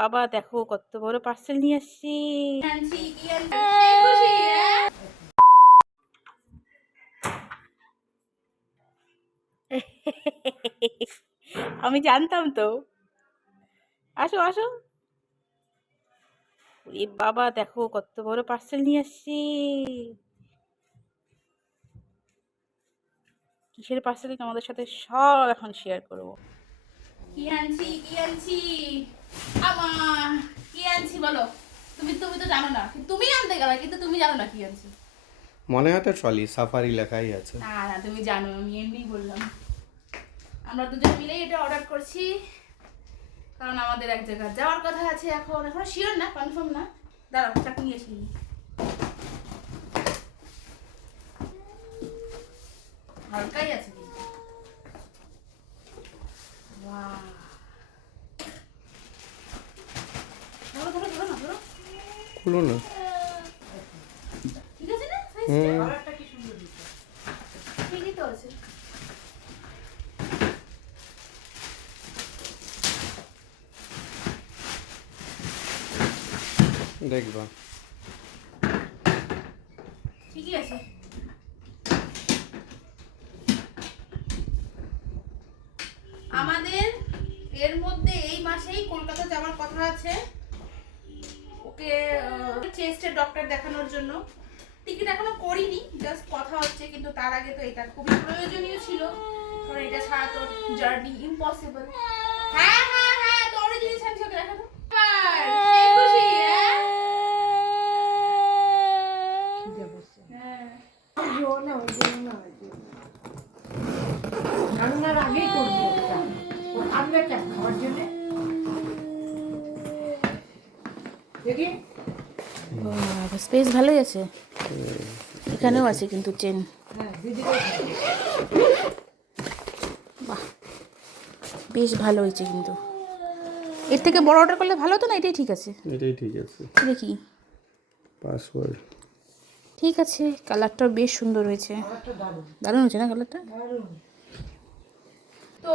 বাবা দেখো কত বড় পার্সেল নিয়ে আসছি। আমি জানতাম তো। আসো আসো। এ বাবা দেখো কত বড় পার্সেল নিয়ে আসছি। কিসের পার্সেল তোমাদের সাথে সব এখন শেয়ার করবো। কি আনছি কি আনছি আমার কি আনছি বলো। তুমি তুমি তো জানো না, তুমি আনতে গেলে কিন্তু তুমি জানো না কি আনছি। মনে হয় তো ট্রলি সাফারি লেখাই আছে। না না তুমি জানো, আমি এমনি বললাম। আমরা দুজন মিলেই এটা অর্ডার করছি, কারণ আমাদের এক জায়গায় যাওয়ার কথা আছে। এখন এখন শিওর না, কনফার্ম না। দাঁড়াও চাকু নিয়ে আসি। হালকাই আছে কিন্তু। বাহ, ধরো ধরো ধরো না ধরো। খুলো না। ঠিক আছে না? ঠিকই তো আছে। দেখবা ঠিকই আছে। আমাদের এর মধ্যে এই মাসেই কলকাতা যাওয়ার কথা আছে, ওকে চেস্টের ডক্টর দেখানোর জন্য। টিকিট এখনো করিনি, জাস্ট কথা হচ্ছে। কিন্তু তার আগে তো এটা খুবই প্রয়োজনীয় ছিল, কারণ এটা ছাড়া তোর জার্নি ইম্পসিবল। হ্যাঁ হ্যাঁ হ্যাঁ, তোর জিনিস আনছি, ওকে দেখানো। সেই খুশি, হ্যাঁ? হ্যাঁ। রান্নার আগেই করবো একটা। ও খাবে একটা খাওয়ার জন্য। দেখি স্পেস ভালোই আছে, এখানেও আছে কিন্তু চেন। হ্যাঁ দিদি বাহ, বেশ ভালো হয়েছে কিন্তু। এর থেকে বড় অর্ডার করলে ভালো হতো না? এটাই ঠিক আছে। এটাই ঠিক আছে। দেখি, পাসওয়ার্ড ঠিক আছে। কালারটাও বেশ সুন্দর হয়েছে, খাবারটা দারুণ দারুণ হয়েছে না কালারটা? দারুণ। তো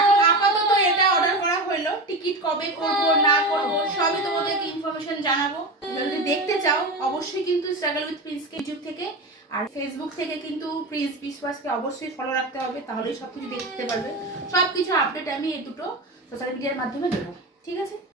এখন আপাতত এটা অর্ডার করা হলো। টিকিট কবে করব না করব সবই তোমাদেরকে ইনফরমেশন জানাবো। যদি দেখতে চাও অবশ্যই কিন্তু স্ট্রাগল উইথ প্রিন্সকে ইউটিউব থেকে আর ফেসবুক থেকে কিন্তু প্রিন্স বিশ্বাসকে অবশ্যই ফলো রাখতে হবে, তাহলেই সবকিছু দেখতে পারবে। সবকিছু আপডেট আমি এই দুটো সোশ্যাল মিডিয়ার মাধ্যমে দেবো, ঠিক আছে?